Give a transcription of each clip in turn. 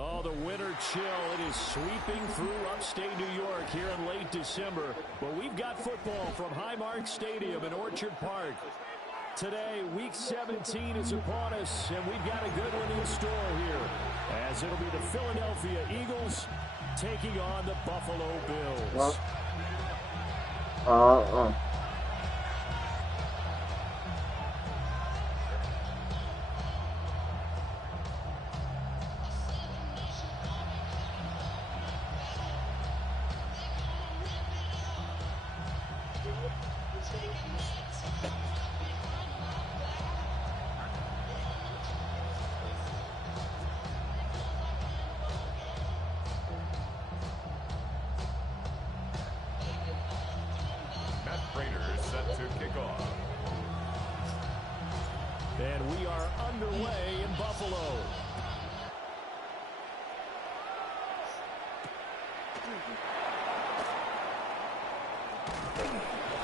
Oh, the winter chill. It is sweeping through upstate New York here in late December. But we've got football from Highmark Stadium in Orchard Park. Today, Week 17 is upon us, and we've got a good one in store here, as it'll be the Philadelphia Eagles taking on the Buffalo Bills. And we are underway in Buffalo.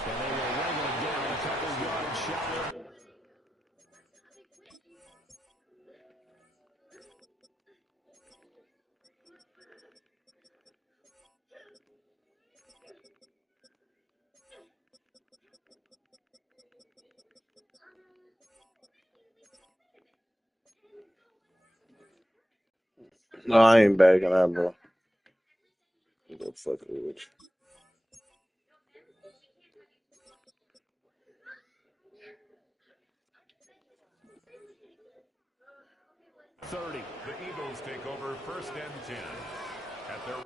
And they will wrangle it down a couple of yards shy. No, I ain't bagging that, bro. Go fuck with you. 30. The Eagles take over 1st and 10 at their.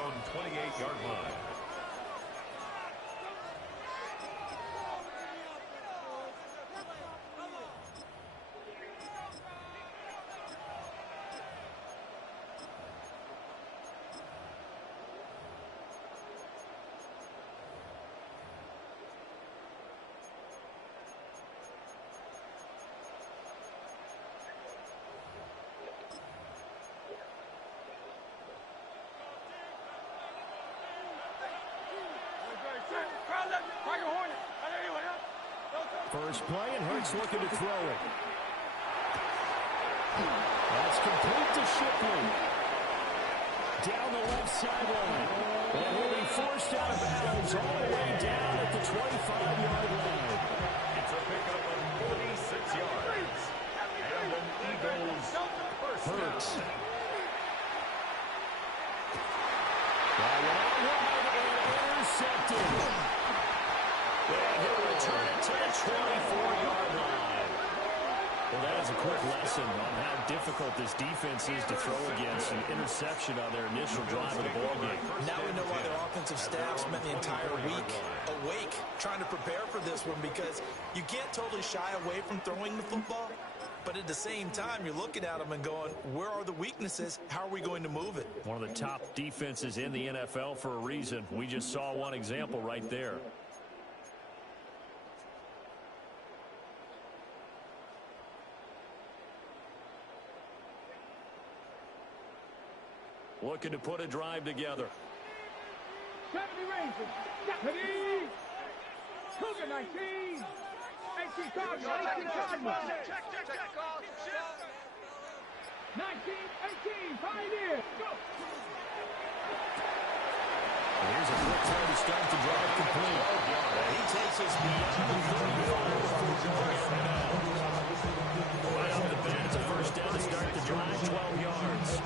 On 28-yard line. First play, and Hurts looking to throw it. That's complete to Shipley. Down the left sideline. And he'll be forced out of bounds all the way down at the 25-yard line. It's a pickup of 46 yards. And an Eagles first Hurts. down. And intercepted. And he'll return it to the 24-yard line. Well, that is a quick lesson on how difficult this defense is to throw against an interception on their initial drive of the ballgame. Now we know why their offensive staff spent the entire week awake trying to prepare for this one, because you can't totally shy away from throwing the football, but at the same time, you're looking at them and going, where are the weaknesses? How are we going to move it? One of the top defenses in the NFL for a reason. We just saw one example right there. Looking to put a drive together. 70 Rangers, 70. Cougar 19. 18 Cardinals, 18 Cardinals. Check. 19, 18, Pioneers, go. Here's a quick throw to start the drive complete. He takes us beyond the 35. Right off the bat, it's a first down to start the drive, 12 yards.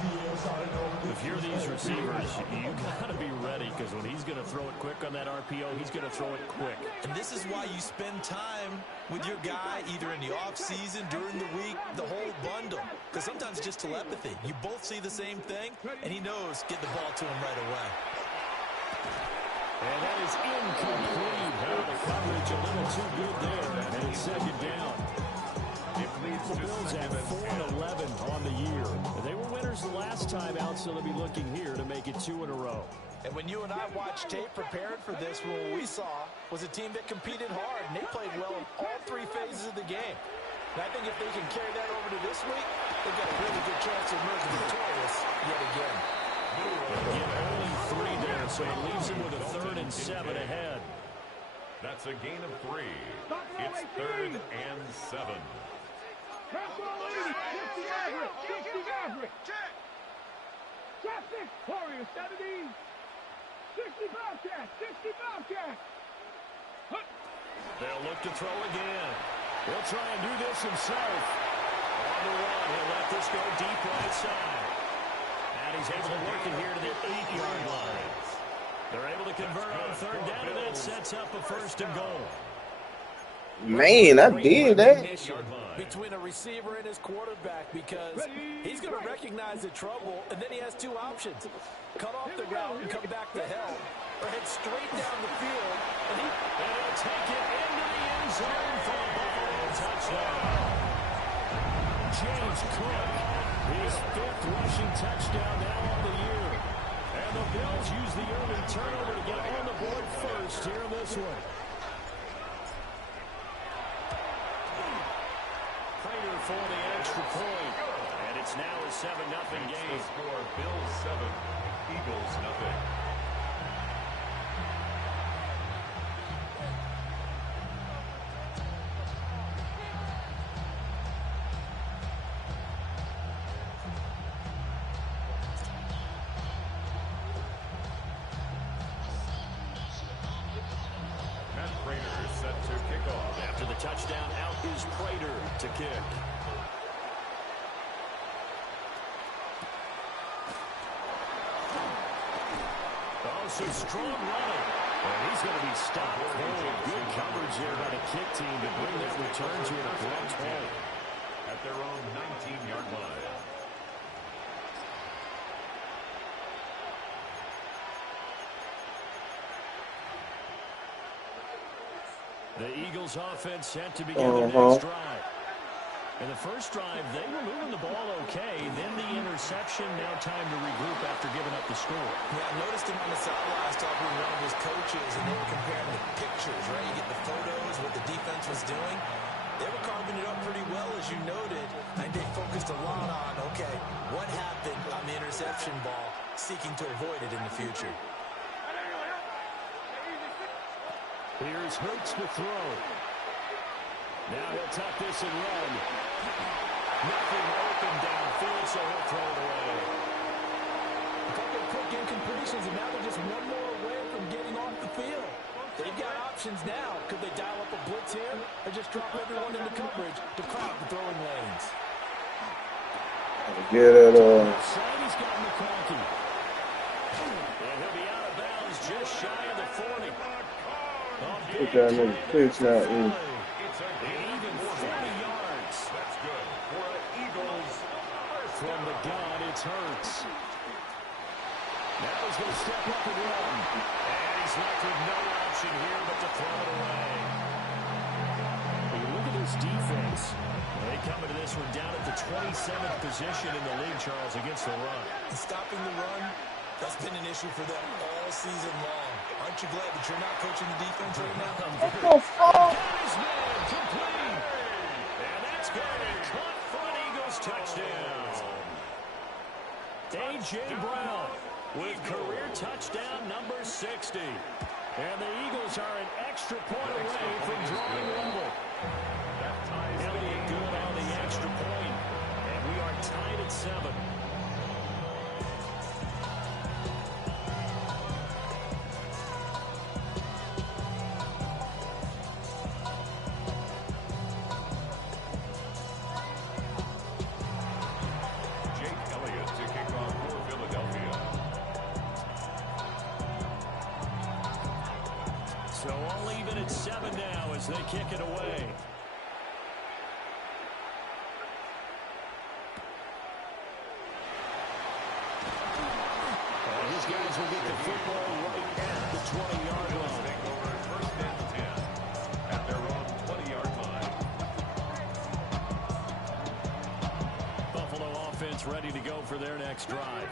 If you're these receivers, you got to be ready, because when he's going to throw it quick on that RPO, he's going to throw it quick. And this is why you spend time with your guy, either in the offseason, during the week, the whole bundle. Because sometimes it's just telepathy. You both see the same thing, and he knows get the ball to him right away. And that is incomplete. The coverage a little too good there, and it's second down. The Bills have 4-11 on the year. They were winners the last time out, so they'll be looking here to make it 2 in a row. And when you and I watched tape prepared for this, what we saw was a team that competed hard, and they played well in all 3 phases of the game. And I think if they can carry that over to this week, they've got a really good chance to emerge victorious yet again. They'll get only 3 there, so it leaves him with a 3rd and 7 ahead. That's a gain of 3. It's 3rd and 7. Traffic! Warriors 70. 60 Bobcat! 60 Bobcat! They'll look to throw again. He'll try and do this himself. On the run, he'll let this go deep right side. And he's able to work it here to the 8-yard line. They're able to convert on 3rd down, and that sets up a 1st and goal. Man, I did that. Between a receiver and his quarterback, because he's going to recognize the trouble, and then he has 2 options. Cut off the route and come back to help, or head straight down the field, and he'll take it into the end zone for a Buffalo touchdown. James Cook, his 5th rushing touchdown now on the year. And the Bills use the early turnover to get on the board first here in this one. Prater for the extra point. And it's now a 7-0 game. Score Bills 7, Eagles 0. Touchdown, out is Prater to kick. Oh, some strong running. And he's going to be stopped. Good coverage here by the kick team to bring that return to a correct point. At their own 19-yard line. The Eagles offense set to begin their next drive. In the first drive, they were moving the ball okay. Then the interception. Now time to regroup after giving up the score. Yeah, I noticed him on the sidelines talking with one of his coaches, and they were comparing the pictures, right? You get the photos, what the defense was doing. They were carving it up pretty well, as you noted. And they focused a lot on, okay, what happened on the interception ball, seeking to avoid it in the future. Here's Hurts to throw. Now he'll tuck this and run. Nothing open downfield, so he'll throw it away. A couple of quick incompletions, and now they're just one more away from getting off the field. They've got options now. Could they dial up a blitz here, or just drop everyone into coverage to crowd the throwing lanes? Get it He's got McConkey. And he'll be out of bounds just shy of the 40. Put that nigga pitch out in. Even 40 yards. That's good for the Eagles. From the gun, it's Hurts. Now he's going to step up and run. And he's left with no option here but to throw it away. When you look at this defense, they come into this one down at the 27th position in the league, Charles, against the run. Stopping the run, that's been an issue for them all season long. Aren't you glad that you're not coaching the defense right now? What the fuck? His man complete. And that's going to be caught for an Eagles touchdown. A.J. Brown with career touchdown number 60. And the Eagles are an extra point away from drawing level. Elliott good on the extra point. And we are tied at 7. So all even at 7 now as they kick it away. And these guys will get the football right at the 20-yard line. First and 10 at their own 20-yard line. Buffalo offense ready to go for their next drive.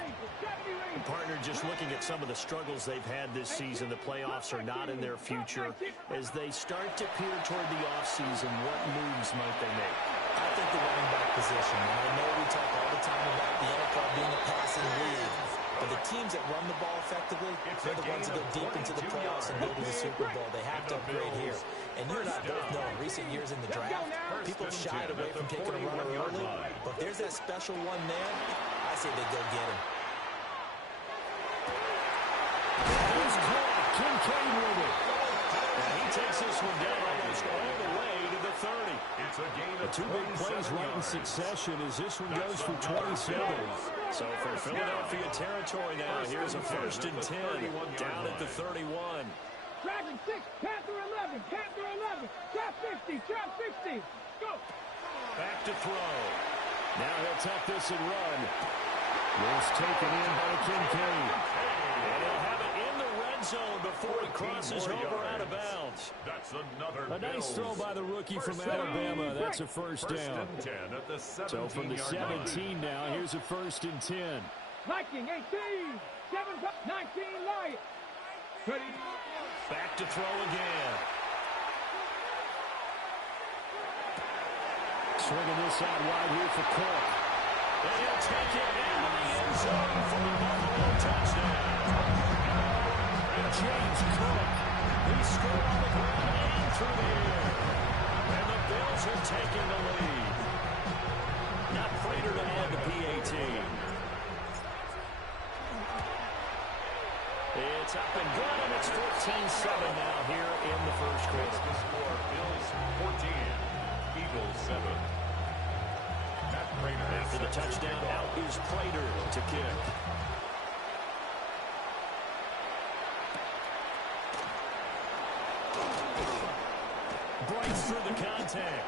Partner, just looking at some of the struggles they've had this season, the playoffs are not in their future. As they start to peer toward the offseason, what moves might they make? I think the running back position, and I know we talk all the time about the NFL being a passing league. But the teams that run the ball effectively, they're the ones that go deep into the playoffs and go to the Super Bowl. They have to upgrade here. And you and I both know in recent years in the draft, people shied away from taking a runner early. But if there's that special one there, I say they go get him. He's caught. Kincaid with it. And he takes this one down almost all the way to the 30. It's a gain of 2 big plays right in succession as this one goes for 27. So from Philadelphia territory now, here's a 1st and 10 down at the 31. Dragon 6, Panther 11, Panther 11, trap 50, trap 50. Go. Back to throw. Now he'll tuck this and run. This taken in by Kincaid. And he'll have it in the red zone before he crosses over out of bounds. That's another A nice throw by the rookie from Alabama. That's a first down. So from the 17 now, here's a 1st and 10. Viking 18, 7, 19, Lion. Ready. Back to throw again. Swinging this out wide here for Cook. And he'll take it into the end zone for the Buffalo touchdown. And James Cook, he scored on the ground and through the air. And the Bills are taking the lead. Not Prater to add the PAT. It's up and good, and it's 14-7 now here in the first quarter. The score, Bills 14, Eagles 7. After the touchdown, out is Prater to kick. Breaks through the contact.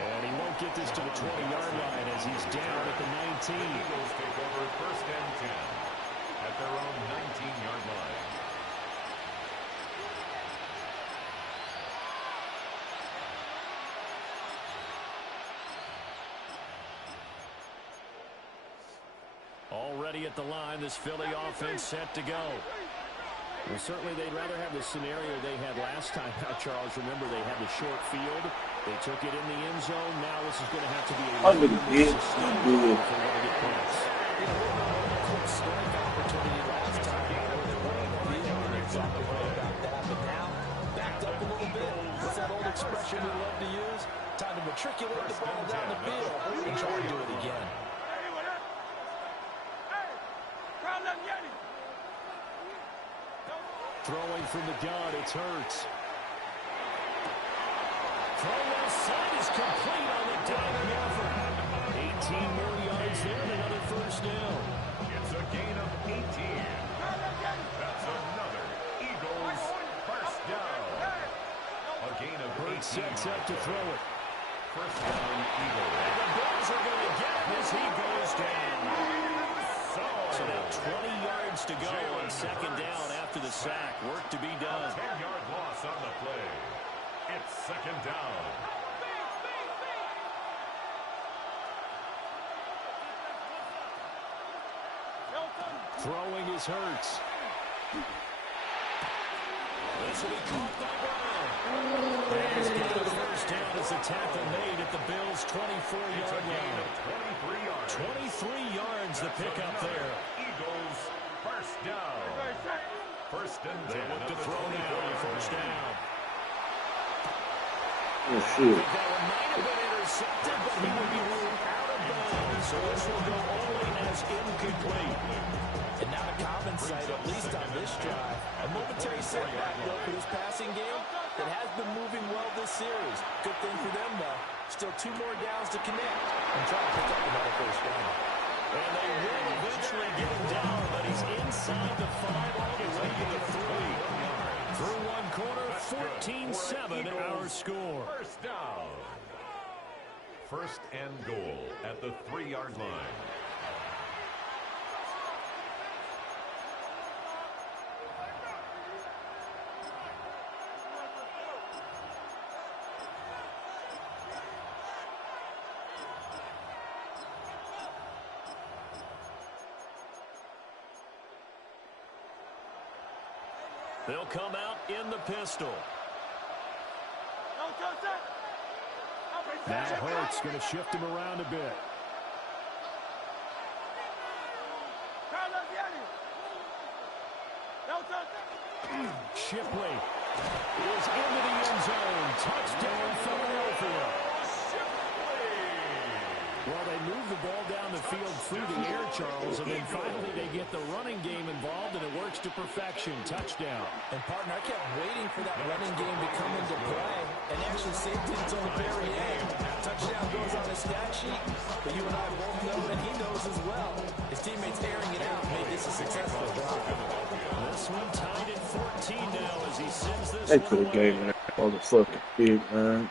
And he won't get this to the 20-yard line as he's down at the 19. The Eagles take over 1st and 10 at their own 19-yard line. Already at the line, this Philly offense set to go. Well, certainly they'd rather have the scenario they had last time. Now, Charles, remember they had the short field. They took it in the end zone. Now this is going to have to be a I'm gonna get sustained good. if they're going to get points. Quick scoring opportunity last time. You're exactly right about that. But now, backed up a little bit. What's that old expression we love to use? Time to matriculate the ball down the field and try to do it again. Throwing from the gun, it's Hurts. Throw left side is complete on the diving effort. 18 more yards there and another first down. It's a gain of 18. That's another Eagles first down. A gain of 18. Hurts sets up to throw it. First down, Eagles. And the Bills are going to get him as he goes down. So now 20 yards to go on 2nd down after the sack. Work to be done. 10-yard loss on the play. It's 2nd down. Throwing is Hurts. This will be caught by Brown. And he's got the first down as the tackle made at the Bills' 24-yard line. 23 yards. 23 yards the pickup there. Eagles first down. First and 10. They look to throw now on 1st down. Oh, shoot. That one might have been intercepted, but he will be ruled out of bounds. So this will go only as incomplete. And now to compensate, at least on this drive, a momentary setback, though, for this passing game that has been moving well this series. Good thing for them, though. Still 2 more downs to connect and try to pick up another first down. And they will eventually get him down, but he's inside the 5 all the way to the 3. Through one quarter, 14-7 our score. First down. First and goal at the 3-yard line. They'll come out in the pistol. Now Hurts going to shift him around a bit. Shipley is into the end zone. Touchdown, Philadelphia. Well, they move the ball down the field through the air, Charles, and then finally they get the running game involved, and it works to perfection. Touchdown. And, partner, I kept waiting for that running game to come into play and actually saved it until the very end. Touchdown goes on the stat sheet, but you and I both know, and he knows as well. His teammates airing it out made this a successful drive. This one tied at 14 now as he sends this They one could have away. gave me that motherfucking big, man.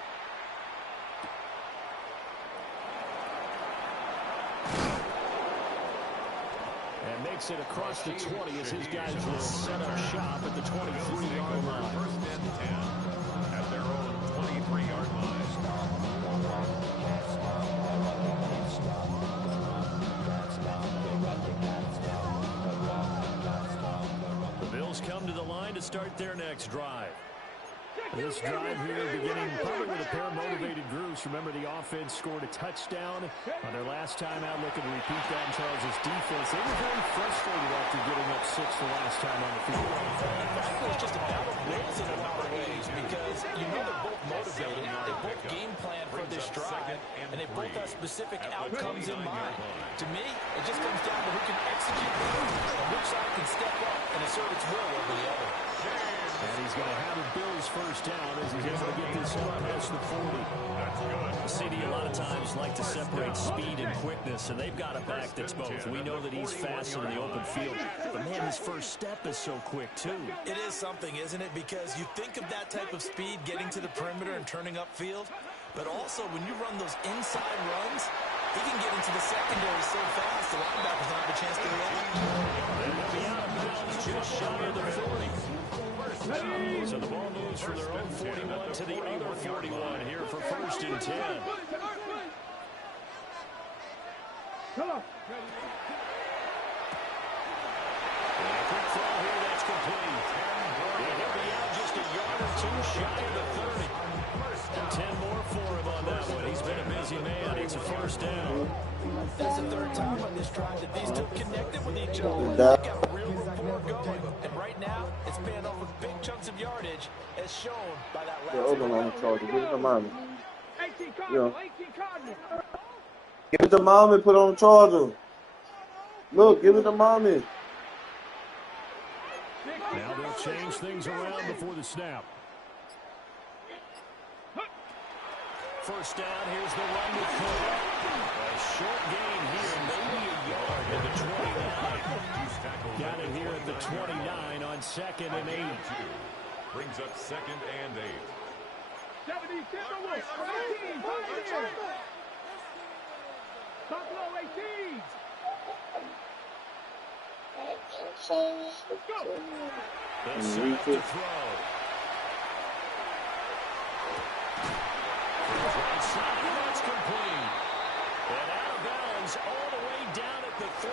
And makes it across the 20 as his guys will set up shop at the 23-yard line. First and 10 at their own 23-yard line. The Bills come to the line to start their next drive. This drive here beginning probably with a pair of motivated groups. Remember, the offense scored a touchdown on their last time out. Looking to repeat that in Charles' defense. They were very frustrated after getting up 6 the last time on the field. It's just a battle of wills in a lot of ways because you know they're both motivated. They both game plan for this drive, and they both have specific outcomes in mind. To me, it just comes down to who can execute and which side can step up and assert its will over the other. And he's going to have a Bills first down as he's able to get this up past the 40. CD a lot of times like to separate speed and quickness, and they've got a back that's both. We know that he's fast in the open field, but man, his first step is so quick too. It is something, isn't it? Because you think of that type of speed getting to the perimeter and turning upfield, but also when you run those inside runs, he can get into the secondary so fast the linebackers don't have a chance to react. And they'll be out of bounds just shy of the 40. So the ball moves from their own 41 to the other 41 here for first and 10. Come on. And a quick throw here that's complete. And he'll be out just a yard or two shy of the 30. 10 more for him on that one. He's been a busy man. It's a first down. That's the third time on this drive that these two connected with each other. They got a real rapport going. And right now, it's paying off with big chunks of yardage, as shown by that last Hold on, I'm charging. Give it to mommy. 18 Cardinal, 18 Cardinal. Give it to mommy. Put on charger. Look, give it to mommy. Now they'll change things around before the snap. First down, here's the run with Cook. A short gain here, maybe a yard at the 29. Got it here at the 29 on 2nd and 8. Brings up 2nd and 8. 70 Timberwolves, 18, Buffalo. Buffalo 18. Let's go. They'll set up to throw. Right side, that's complete. And out of bounds all the way down at the 3.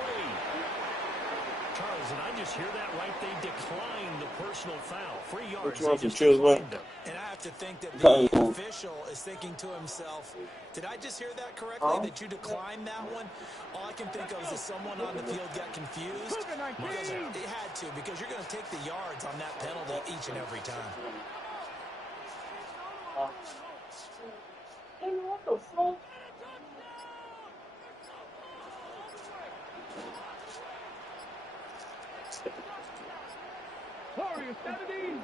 Charles, and I just hear that right. They declined the personal foul. 3 yards. Which one They from just Chills, declined them. And I have to think that the official is thinking to himself, did I just hear that correctly, that you declined that one? All I can think of is that someone on the field got confused. Because it had to, because you're going to take the yards on that penalty each and every time. What the fuck? Warriors 70.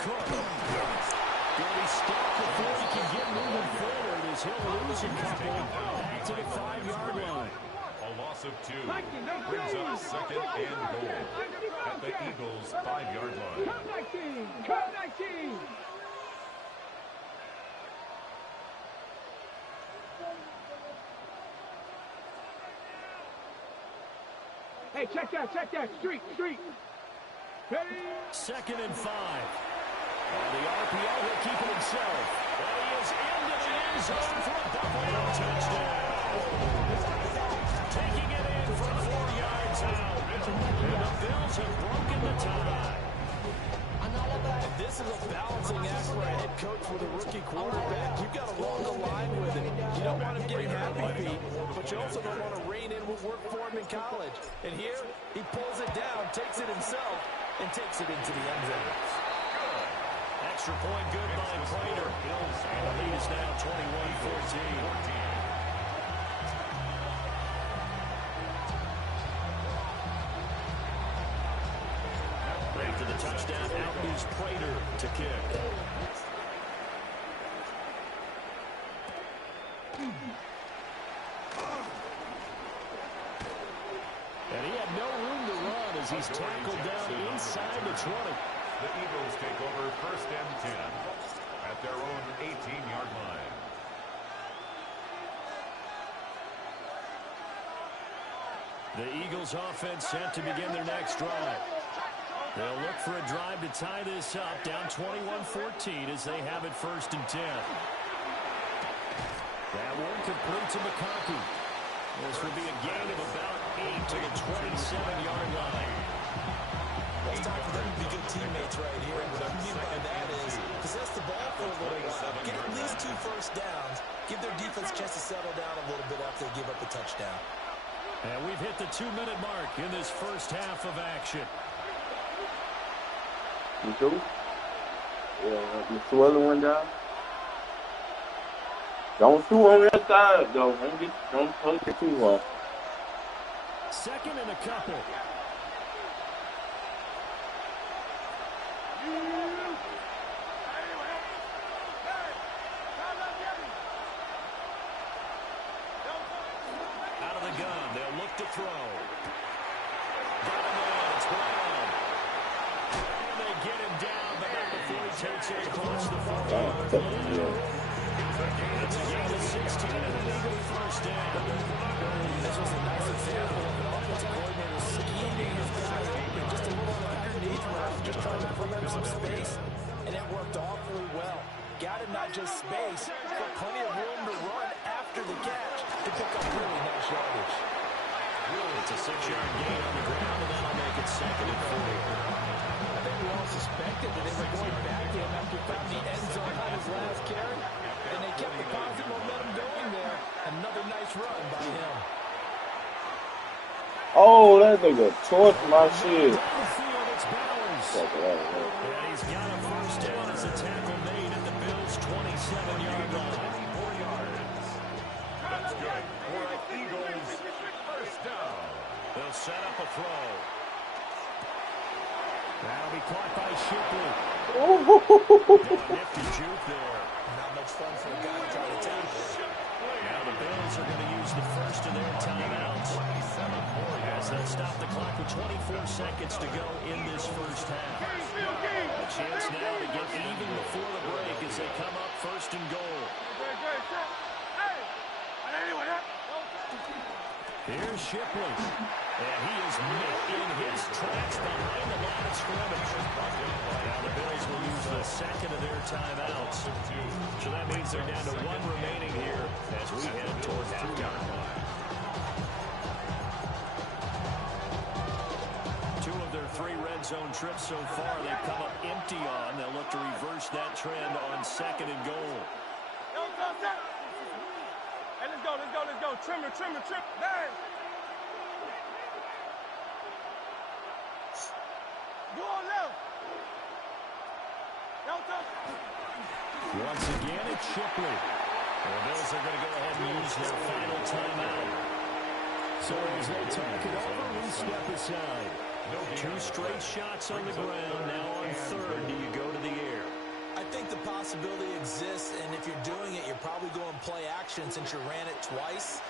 Cook. Got to be stopped before he can get moving forward as he'll lose a couple back to the 5-yard line. A loss of 2 brings up 2nd and goal at the Eagles' 5-yard line. Come 19. Come 19. Hey, check that. Street. Ready? 2nd and 5. On the RPO, he'll keep it himself. And he is into the end zone for a Buffalo touchdown. Taking it in from 4 yards out. And the Bills have broken the tie. And this is a balancing act for a head coach with a rookie quarterback. You've got to walk a line with it. You don't want him getting happy feet, but you also don't want to rein in what worked for him in college. And here, he pulls it down, takes it himself, and takes it into the end zone. Extra point good by Prater. The lead is now 21-14. To the touchdown, out is Prater to kick. And he had no room to run as he's tackled down inside the 20. The Eagles take over 1st and 10 at their own 18-yard line. The Eagles offense set to begin their next drive. They'll look for a drive to tie this up, down 21-14 as they have it 1st and 10. That one complete to McConkey. This will be a gain of about 8 to the 27-yard line. It's time for them to be good teammates right here. And what I mean by that is possess the ball for a little while, get at least 2 first downs, give their defense a chance to settle down a little bit after they give up the touchdown. And we've hit the 2-minute mark in this first half of action. You too? Yeah, the swelling went down. Don't shoot on that side, though. Don't get too far. 2nd and a couple. Out of the gun, they'll look to throw. Got him in, it's Brown. And they get him down, but not before he takes it across the 40-yard line. It's a gain of 16 and an Eagle first down. This was a nice example of an offensive coordinator scheming his guys open just a little underneath route, just trying to free up some space, and it worked awfully well. Got him not just space, but plenty of room to run after the catch to pick up really nice yardage. It's a 6-yard gain on the ground, and that'll make it 2nd and 40. I think we all suspected that they were going back to him after he found the end zone on his last carry, and they kept the positive momentum going there. Another nice run by him. Oh, that nigga torched my shit. Downfield, it's Bowers. And he's got a first down as a tackle made at the Bills' 27-yard line. 4 yards. That's good for an Eagles first down. They'll set up a throw. That'll be caught by Shipley. Nifty juke there. Not much fun for a guy trying to tackle. Now the Bills are going to use the first of their timeouts. As they'll stop the clock with 24 seconds to go in this first half. A chance now to get even before the break as they come up 1st and goal. Here's Shipley. And he is in his tracks behind the line of scrimmage. Now the Bills will use the 2nd of their timeouts. So that means they're down to 1 remaining here as we head toward halftime. 2 of their 3 red zone trips so far they've come up empty on. They'll look to reverse that trend on 2nd and goal. Hey, let's go. Trimmer. Bang. Go on left. Once again, it's Shipley. The Bills are going to go ahead and use their final timeout. So as they talk it over, we step aside. 2 straight shots on the ground. Now on 3rd, do you go to the air? I think the possibility exists, and if you're doing it, you're probably going play action since you ran it twice.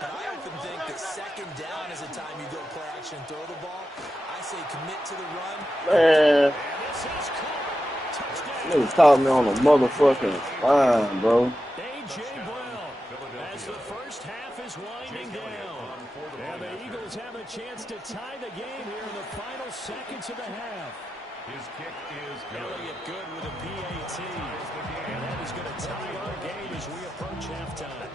But I often think that 2nd down is the time you go play action and throw the ball. I say commit to the run. Man, This is touchdown. niggas caught me on a motherfucking line, bro. A.J. Brown as the first half is winding down. And the Eagles have a chance to tie the game here in the final seconds of the half. His kick is good. Elliott good with a PAT. And that is going to tie our game as we approach halftime.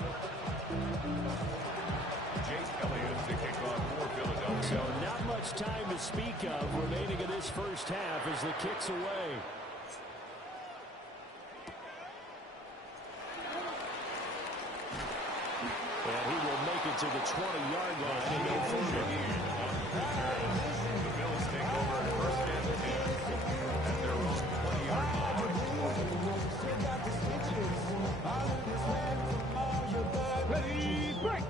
Jake Elliott to kick off for Philadelphia. So not much time to speak of remaining in this first half as the kick's away. And he will make it to the 20-yard line and go further. The Bills take over first and 10 at their own 20-yard line.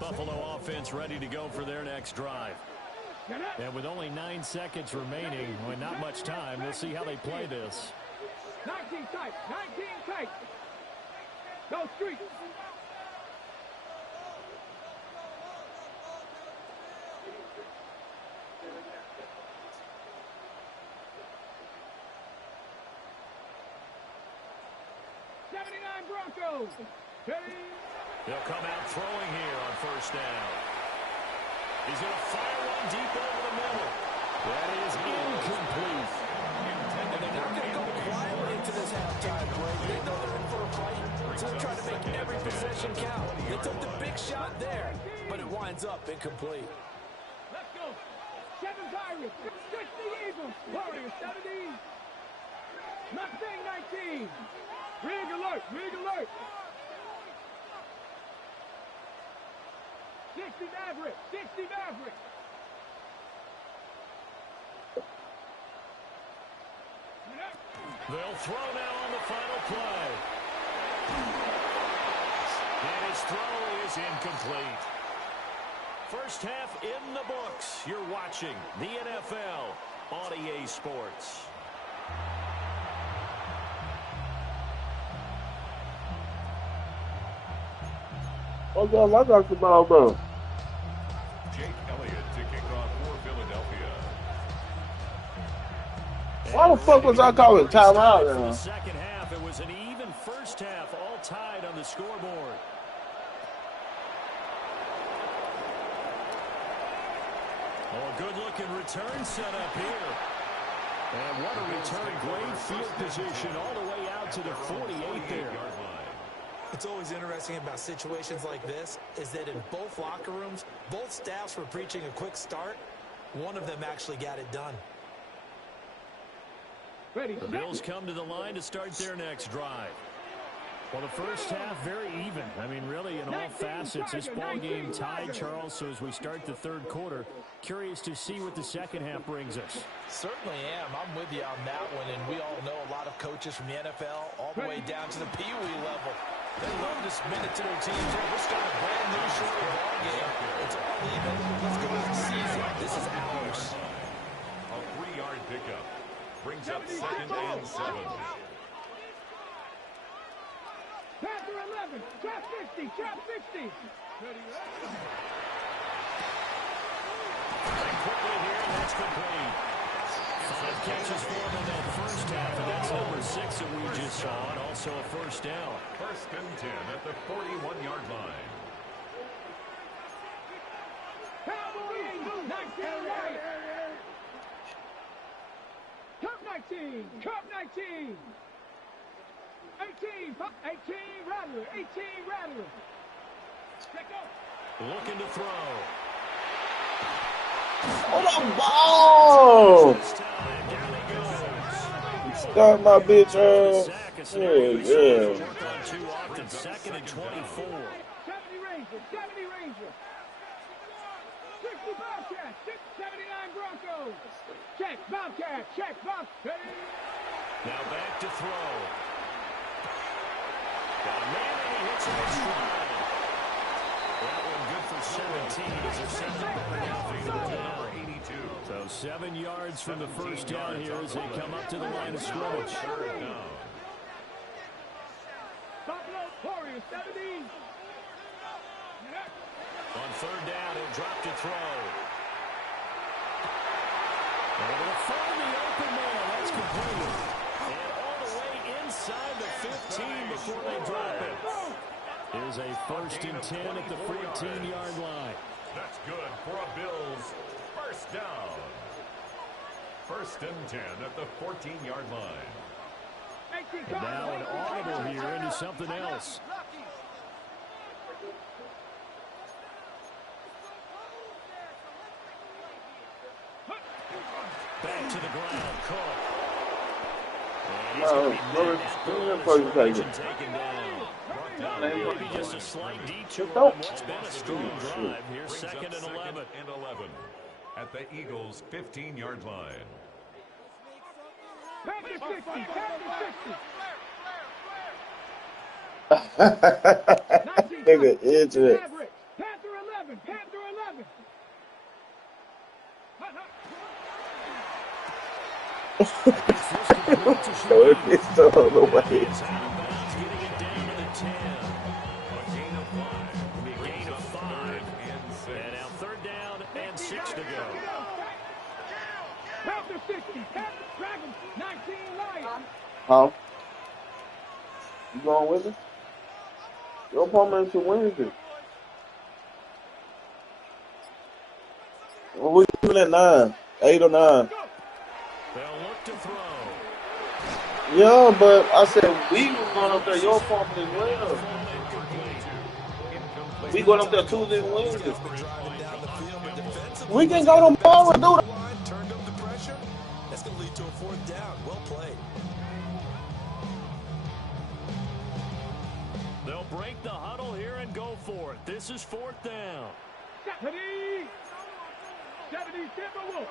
Buffalo offense ready to go for their next drive. And with only 9 seconds remaining, with not much time, we'll see how they play this. 19 tight, 19 tight. Go street. Broncos. They'll come out throwing here on first down. He's going to fire one deep over the middle. That is incomplete. And they're not going to go quietly into this halftime break. They know they're in for a fight, so they're trying to make every possession count. They took the big shot there, but it winds up incomplete. Let's go. 7 Pirates, 60 Eagles, Warriors 70. Mustang 19. Rig alert, rig alert. 60 Maverick, 60 Maverick. They'll throw now on the final play. And his throw is incomplete. First half in the books. You're watching the NFL on EA Sports. Oh, God, I got the ball, bro. Jake Elliott to kick off for Philadelphia. Why the fuck was I calling timeout For the now? second half, it was an even first half, all tied on the scoreboard. Oh, good-looking return set up here. And what a return. Great field position all the way out to the 48 there. What's always interesting about situations like this is that in both locker rooms, both staffs were preaching a quick start. One of them actually got it done. The Bills come to the line to start their next drive. Well, the first half, very even. I mean, really, in all facets, this ball game tied, Charles. So as we start the third quarter, curious to see what the second half brings us. Certainly am. I'm with you on that one. And we all know a lot of coaches from the NFL all the way down to the Pee Wee level. They love to spin it to their teams. Hey, we're starting a brand new short ball game. It's all even. Let's go out and seize it. This is ours. A 3-yard pickup brings up 2nd and 7. Panther 11, trap 50, trap 60. And quickly here, that's complete. 5 catches for him in that first half, and that's number 6 that we just saw, and also a first down. 1st and 10 at the 41-yard line. Cowboys, 19 right. Cup 19, Cup 19. 18 Rattler, 18 Rattler. Check out. Looking to throw. Oh, the ball! This time, down he goes. Start my bitch ass. Sack, a scenario we Yeah. work on too often. 2nd and 24. 70 Ranger, 70 Ranger. 60 Bobcat, 79 Broncos. Check, Bobcat, check, Bobcat. Now back to throw. Got a man and he hits him in stride. That one good for 17 as they're sending the ball down for number 82. So 7 yards from the first down here as they come up to the line of scrimmage. Buffalo Warriors, 70. On 3rd down, he'll drop to throw. And they're going to find the open man. That's complete. And all the way inside the 15 before they drop it. Here's a 1st and 10 at the 14-yard line. That's good for a Bills first down. 1st and 10 at the 14-yard line. And now an audible here into something else. Back to the ground, Cook. And he's No, going to be no, met at the no, line no, as formation no, taken down. Maybe just a slight detour Let's go. on what's been a strong drive. Here's second and 11. At the Eagles' 15-yard line. Panther 60, Panther 60. Nigga, it's it. Average. Panther 11, Panther 11. So it's still on the way. Is out of bounds, getting it down to the 10. A gain of 5. It'll be a gain of 5. And now third down and 6 to go. Panther 60, Panther Dragons 19 Lions. Huh? You going with it? Your opponent should win this. Well, we giving at 9, 8 or 9. They'll look to throw. Yeah, but I said we was going up there. Your opponent as well. We going up there Tuesday and Wednesday. We can go tomorrow and do that. Turned up the pressure. That's going to lead to a fourth down. Well played. They'll break the huddle here and go for it. This is fourth down. 70 Timberwolves.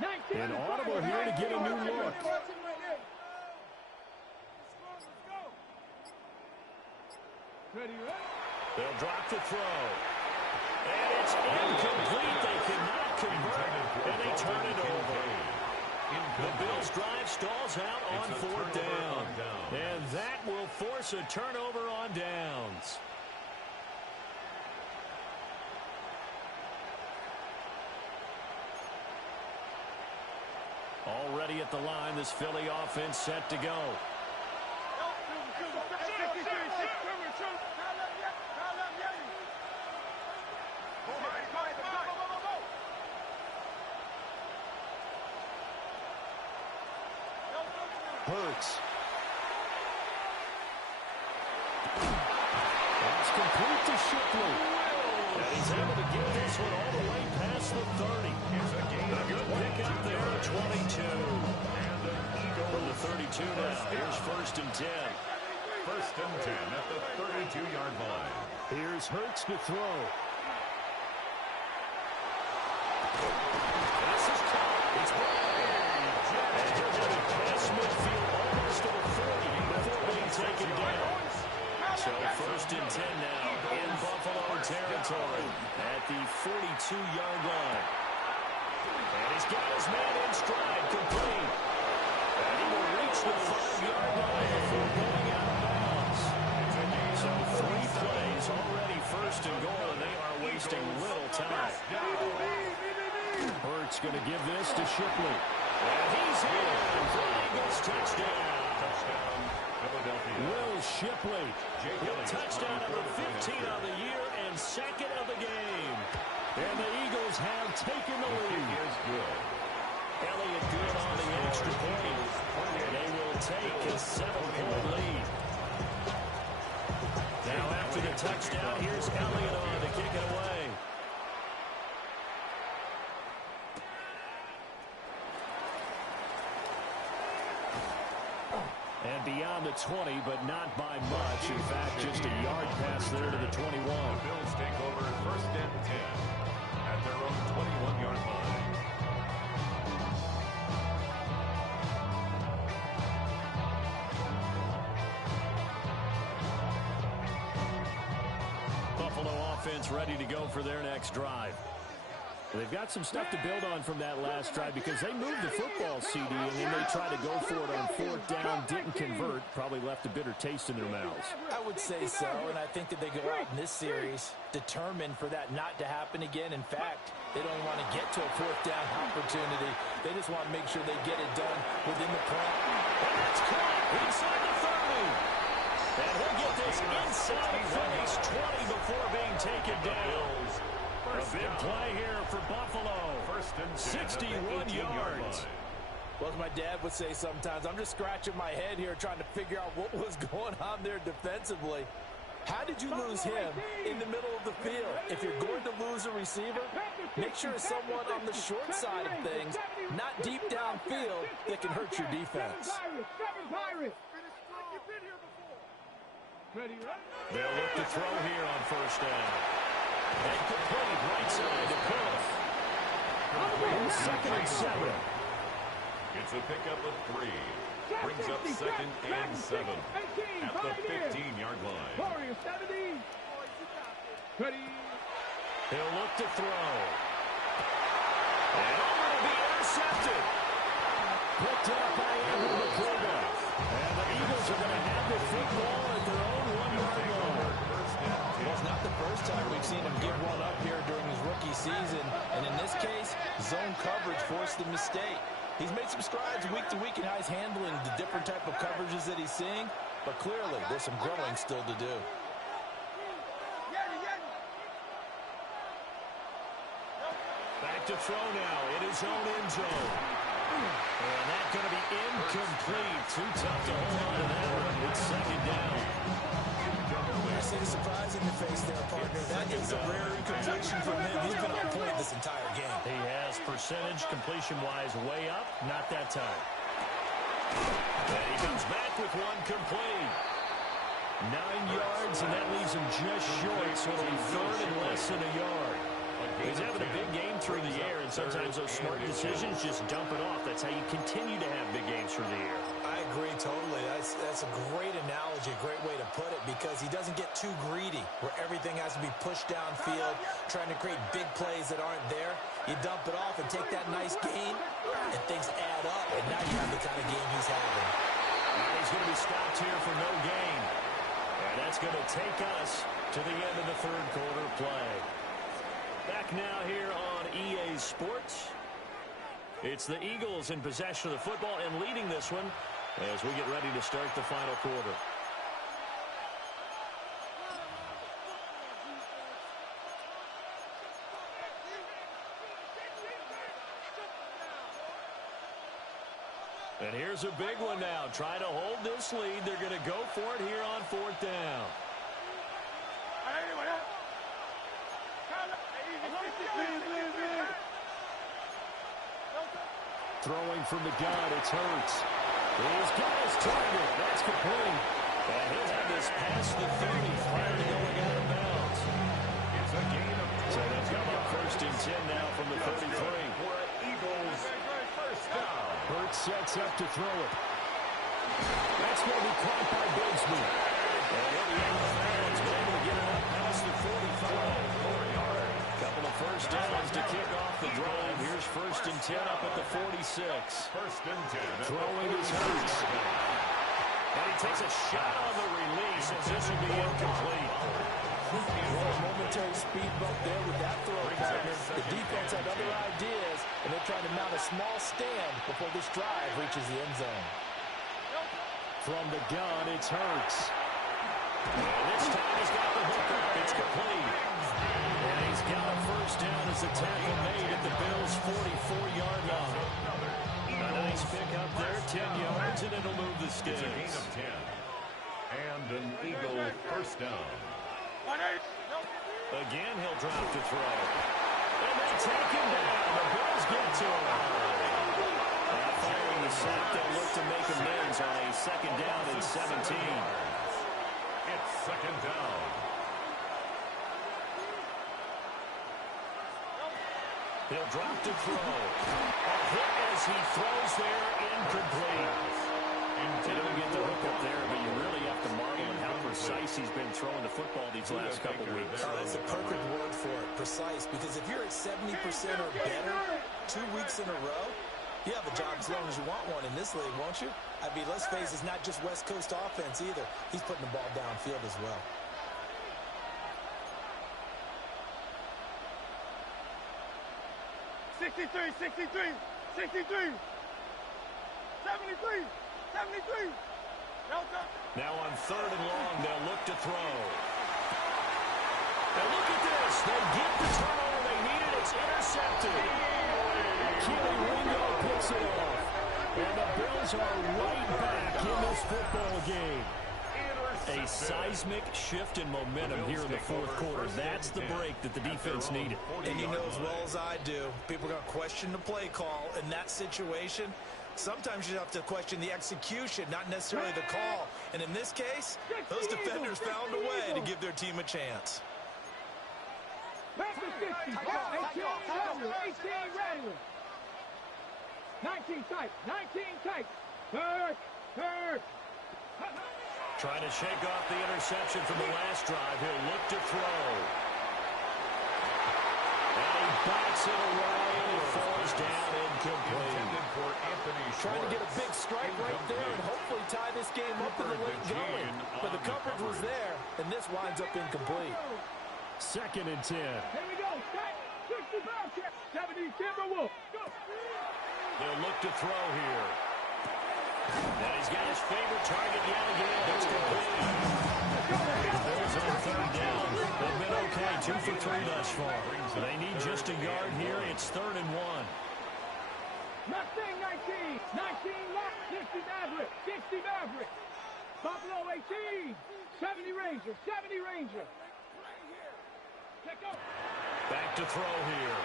19 An audible here to get a new look. They'll drop the throw. And it's incomplete. They cannot convert, and they turn it over. The Bills' drive stalls out on fourth down. And that will force a turnover on downs. Already at the line, this Philly offense set to go. Hurts. That's complete to Shipley. And he's able to get this one all the way past the 30. A good pick up there at 22. From the 32 now. Here's first and 10. First and 10 at the 32-yard line. Here's Hurts to throw. This is caught. It's and he'll get it past midfield almost to the 40 before being taken down. So first and 10 now in Buffalo territory at the 42-yard line. And he's got his man in stride, complete. And he will reach the 5-yard line before going out of bounds. So 3 plays already first and goal, and they are wasting little time. Hurts going to give this to Shipley. And he's in for the Eagles touchdown. Will Shipley. Touchdown number 15 of the year and second of the game. And the Eagles have taken the lead. Elliott good on the extra point. And they will take a 7-point lead. Now after the touchdown, here's Elliott on to kick it away. And beyond the 20, but not by much. In fact, just a yard pass there to the 21. The Bills take over first and 10 at their own 21-yard line. Buffalo offense ready to go for their next drive. They've got some stuff to build on from that last drive because they moved the football, CD, and then they tried to go for it on fourth down, didn't convert, probably left a bitter taste in their mouths. I would say so, and I think that they go out in this series determined for that not to happen again. In fact, they don't want to get to a fourth down opportunity. They just want to make sure they get it done within the plan. And it's caught inside the 30. And he'll get this inside Philly's 20 before being taken down. A big play here for Buffalo. First and 61 yards. Well, as my dad would say sometimes, I'm just scratching my head here trying to figure out what was going on there defensively. How did you lose him in the middle of the field? If you're going to lose a receiver, make sure it's someone on the short side of things, not deep downfield, that can hurt your defense. They'll look to throw here on first down. And complete right side to Cliff. Second and 7. It's a pickup of 3. Brings up second and 7 at the 15-yard line. He'll look to throw. And over to be intercepted. Picked up by Andrew McCormick. And the Eagles are going to have the football at their own 1-yard line. Well, it's not the first time we've seen him give one up here during his rookie season. And in this case, zone coverage forced the mistake. He's made some strides week to week in how he's handling the different type of coverages that he's seeing. But clearly, there's some growing still to do. Back to throw now in his own end zone. And that's going to be incomplete. Too tough to hold on to that one. It's second down. I see the surprise in your face there, partner. That is a rare incompletion from him. He's been on point this entire game. He has percentage completion-wise way up. Not that time. And he comes back with one complete. 9 yards, and that leaves him just short. So it'll be third and less than a yard. He's having a big game through the air, and sometimes those smart decisions just dump it off. That's how you continue to have big games through the air. I agree totally. That's a great analogy, a great way to put it, because he doesn't get too greedy where everything has to be pushed downfield, trying to create big plays that aren't there. You dump it off and take that nice gain, and things add up, and now you have the kind of game he's having. And he's going to be stopped here for no gain. And that's going to take us to the end of the third quarter play. Back now here on EA Sports. It's the Eagles in possession of the football and leading this one as we get ready to start the final quarter. And here's a big one now. Try to hold this lead. They're going to go for it here on fourth down. Throwing from the gun, it's Hurts. He's got his target. That's complete. And he'll have this past the 30 prior to going out of bounds. It's a gain of 2. So they've come up first and 10 now from the 33. For an Eagles first down. Hurts sets up to throw it. That's going to be caught by Bigsby. And he'll be out of bounds, but able to get it up past the 45. Couple of first downs to kick off the drive. Here's first and 10 up at the 46. First and 10. Throwing his Hurts. And he takes a shot on the release, and this will be incomplete. Well, a momentary speed bump there with that throw, partner. The defense had other ideas, and they're trying to mount a small stand before this drive reaches the end zone. From the gun, it's Hurts. And this time he's got the hook up. It's complete. And he's got a first down as the tackle made at the Bills' 44-yard line. A nice pick up there, 10 yards, and it'll move the sticks. It's a gain of 10. And an Eagle first down. Again, he'll drop to throw. And they take him down. The Bills get to him. Following the sack, they'll look to make amends on a second down and 17. It's second down. He'll drop to throw. A hit as he throws there, incomplete. They don't get the hook up there, but you really have to marvel at how precise he's been throwing the football these last couple weeks. Oh, that's a perfect word for it, precise, because if you're at 70% or better 2 weeks in a row, you have a job as long as you want one in this league, won't you? I mean, let's face it, it's not just West Coast offense either. He's putting the ball downfield as well. Sixty-three, 73, 73, 73, 73. Now on third and long, they'll look to throw. Now look at this. They get the turnover they needed. It's intercepted. Keely Ringo picks it off. And the Bills are right back in this football game. A A seismic shift in momentum here in the fourth quarter. That's the break that the defense needed. And you know as well as I do, people are going to question the play call in that situation. Sometimes you have to question the execution, not necessarily the call. And in this case, those defenders found a way to give their team a chance. Back to 50. 18 Rattler. 18 Rattler. 19 tight. 19 tight. Third. Trying to shake off the interception from the last drive. He'll look to throw. And he backs it away. It falls down incomplete. Trying to get a big strike right there and hopefully tie this game up in the late going. But the coverage was there, and this winds up incomplete. 2nd and 10. Here we go. 65 check. 70 Timberwolves. Go. They'll look to throw here. And he's got his favorite target yet again. It's complete. Bills on 3rd down. They've been okay. 2 for 3 thus far. They need just a yard here. It's 3rd and 1. Mustang 19. 19 lock. 60 Maverick. 60 Maverick. Buffalo 18. 70 Ranger. 70 Ranger. Back to throw here.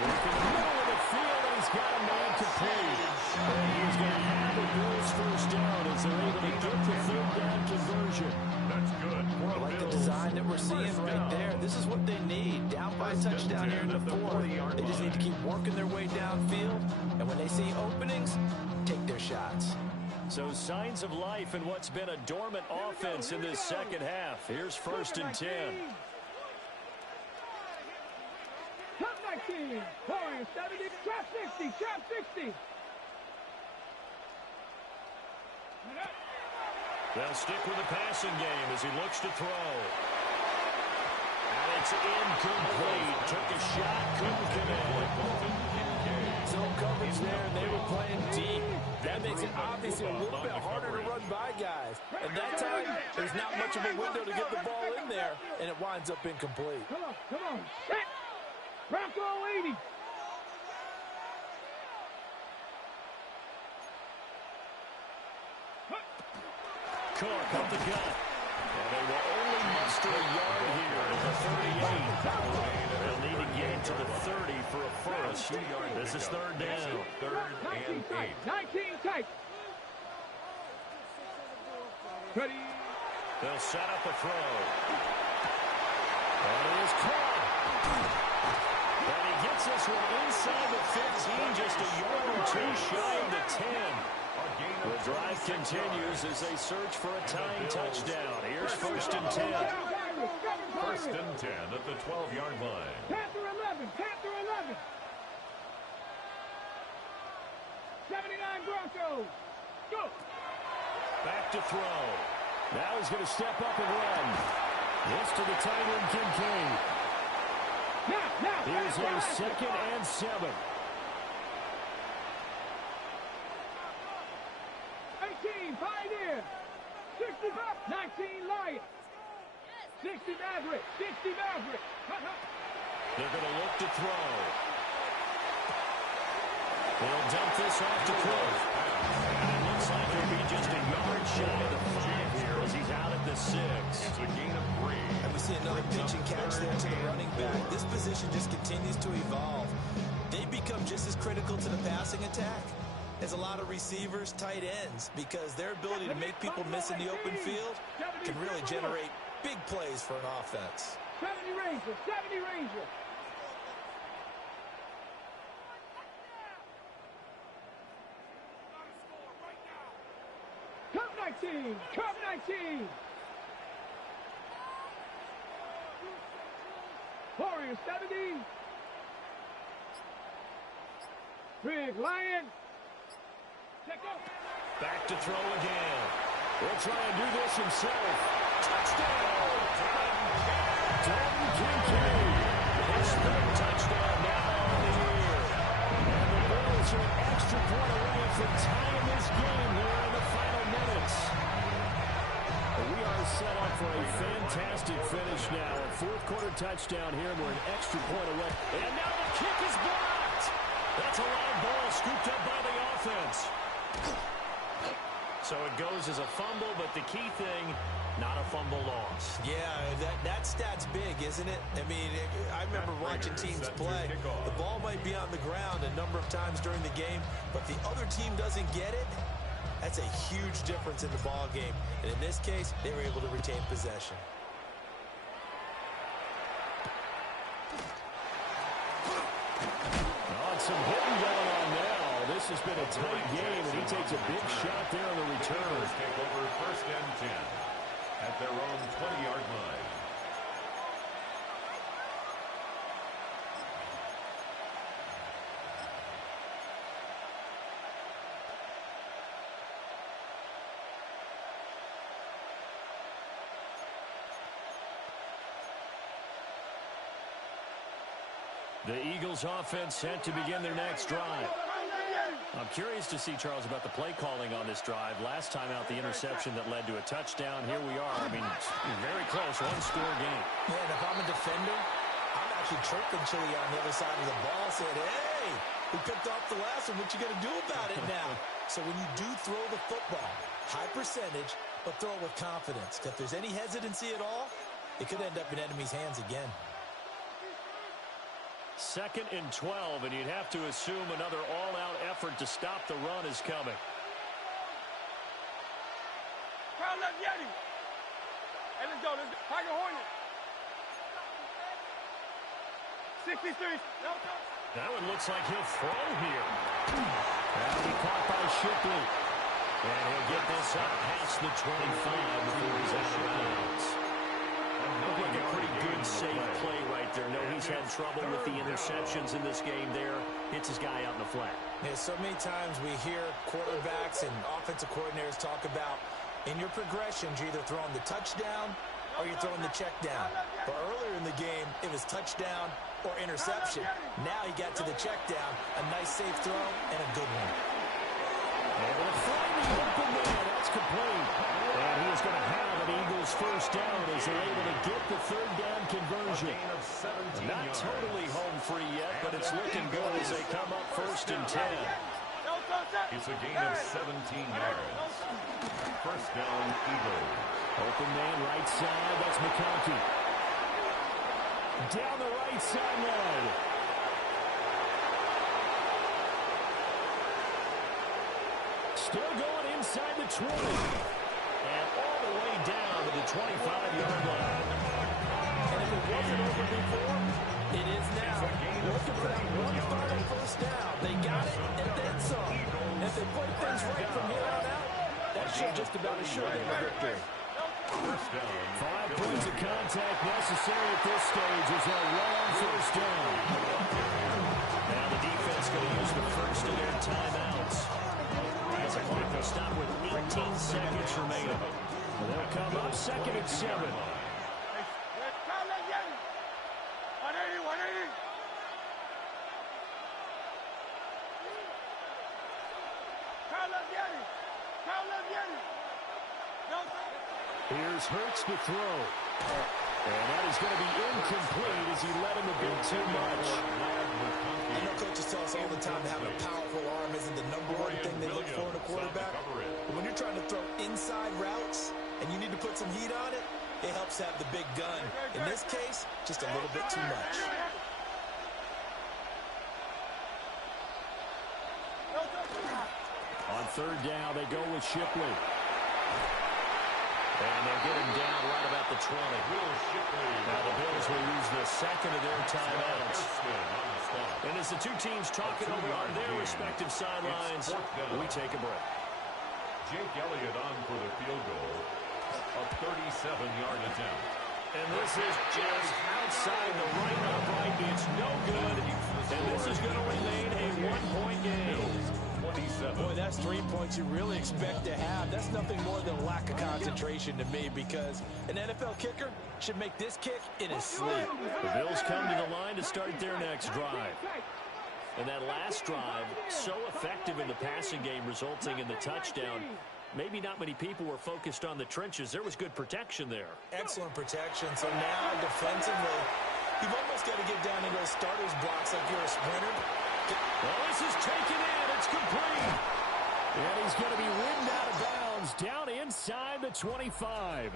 Working the middle of the field, and he's got a man complete. And he's going to have the Bills first down as they're able to get the 3rd down conversion. That's good. I like the design that we're seeing right there. This is what they need. Down by a touchdown here in the 4th. They just need to keep working their way downfield. And when they see openings, take their shots. So signs of life in what's been a dormant offense in this second half. Here's 1st and 10. Top 19. Warriors 70. Trap 60. Trap 60. They'll stick with the passing game as he looks to throw. And it's incomplete. Took a shot, couldn't connect. Zone coverage there, and they were playing deep. That makes it obviously a little bit harder to run by guys. And that time, there's not much of a window to get the ball in there, and it winds up incomplete. Come on. Set. Bronco 80. Cook up the gut. And they will only muster a yard here at the 38. They'll need to get to the 30 for a first. This is 3rd down. 3rd and 8. 19 tight. Ready. They'll set up a throw. And it is caught. And he gets this one inside the 15, just a yard or 2 shy of the 10. The drive continues as they search for a tying touchdown. Here's 1st and 10. 1st and 10 at the 12-yard line. Panther 11. Panther 11. 79 Broncos. Go. Back to throw. Now he's going to step up and run. This to the tight end, Kincaid. Here's a 2nd and 7. 18 Pioneer. 65. 19 Lion. 60 Maverick. 60 Maverick. They're going to look to throw. They'll dump this off to Cook. And it looks like he'll be just a yard shy of the 5 here as he's out at the 6. It's a gain of 3. And we see another pitch and catch there to the running back. This position just continues to evolve. They become just as critical to the passing attack as a lot of receivers, tight ends, because their ability to make people miss in the open field can really generate big plays for an offense. 70 Ranger. 70 Ranger. Cup 19. Cup 19. Warriors 70. Big Lion. Back to throw again. He'll try and do this himself. Touchdown! Dalton Kincaid. His 3rd touchdown now on the year. And the Bills are an extra point away from tying this game here in the final minutes. We are set up for a fantastic finish now. A 4th quarter touchdown here. We're an extra point away. And now the kick is blocked. That's a loud ball scooped up by the offense. So it goes as a fumble, but the key thing, not a fumble loss. Yeah, that stat's big, isn't it? I mean, I remember watching teams play. The ball might be on the ground a number of times during the game, but the other team doesn't get it. That's a huge difference in the ball game. And in this case, they were able to retain possession. Some hitting going on now. This has been a tight game, and he takes a big shot there on the return. Take over 1st and 10 at their own 20-yard line. The Eagles offense set to begin their next drive. I'm curious to see, Charles, about the play calling on this drive. Last time out, the interception that led to a touchdown. Here we are. I mean, very close, one-score game. Yeah, and if I'm a defender, I'm actually chirping Chili on the other side of the ball, saying, hey, we picked off the last one. What you going to do about it now? So when you do throw the football, high percentage, but throw it with confidence. If there's any hesitancy at all, it could end up in enemy's hands again. 2nd and 12, and you'd have to assume another all-out effort to stop the run is coming. Crowd left Yeti. Hey, let's go. Tiger Hornet. 63. That one looks like he'll throw here. That'll be caught by Shipley. And he'll get this up past the 25 before he's out of bounds. Looked like a pretty good, safe play right there. No, he's had trouble with the interceptions in this game there. Hits his guy out in the flat. Yeah, so many times we hear quarterbacks and offensive coordinators talk about in your progressions, you're either throwing the touchdown or you're throwing the check down. But earlier in the game, it was touchdown or interception. Now he got to the check down, a nice safe throw, and a good one. Able to find the open man. That's complete. And he is going to have an Eagles first down as they're able to get the 3rd down conversion. Not totally home free yet, but it's looking good as they come up 1st and 10. It's a gain of 17 yards. 1st down, Eagles. Open man right side. That's McConkey. Down the right sideline. Still going inside the 20. And all the way down to the 25-yard line. And if it wasn't over before, it is now. Looking for that one final first down. They got it and then some. And if they play things right from here on out, that should just about assure them a victory. 5 points of contact necessary at this stage as they'll run on first down. Now the defense going to use the first of their timeouts. As the clock will stop with 18 seconds remaining. They'll come up 2nd and 7. 180. Here's Hurts to throw. And that is going to be incomplete as he let him a bit too much. I know coaches tell us all the time that having a powerful arm isn't the #1 thing they look for in a quarterback. But when you're trying to throw inside routes and you need to put some heat on it, it helps have the big gun. In this case, just a little bit too much. On 3rd down, they go with Shipley. And they'll get him down right about the 20. Now the Bills will use the 2nd of their timeouts. And as the two teams talk it over on their respective sidelines, we take a break. Jake Elliott on for the field goal. A 37-yard attempt. And this is just outside the right upright. It's no good. And this is going to remain a 1-point game. 27. Boy, that's 3 points you really expect to have. That's nothing more than a lack of concentration to me, because an NFL kicker should make this kick in his sleep. The Bills come to the line to start their next drive. And that last drive, so effective in the passing game, resulting in the touchdown. Maybe not many people were focused on the trenches. There was good protection there. Excellent protection. So now, defensively, you've almost got to get down into those starter's blocks like you're a sprinter. Well, this is taken in. It's complete. And he's going to be ridden out of bounds is down inside the 25.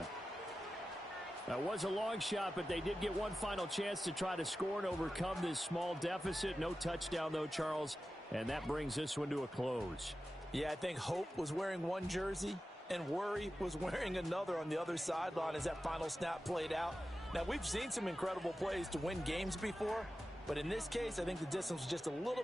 That was a long shot, but they did get one final chance to try to score and overcome this small deficit. No touchdown, though, Charles, and that brings this one to a close. Yeah, I think Hope was wearing one jersey and Worry was wearing another on the other sideline as that final snap played out. Now, we've seen some incredible plays to win games before, but in this case, I think the distance was just a little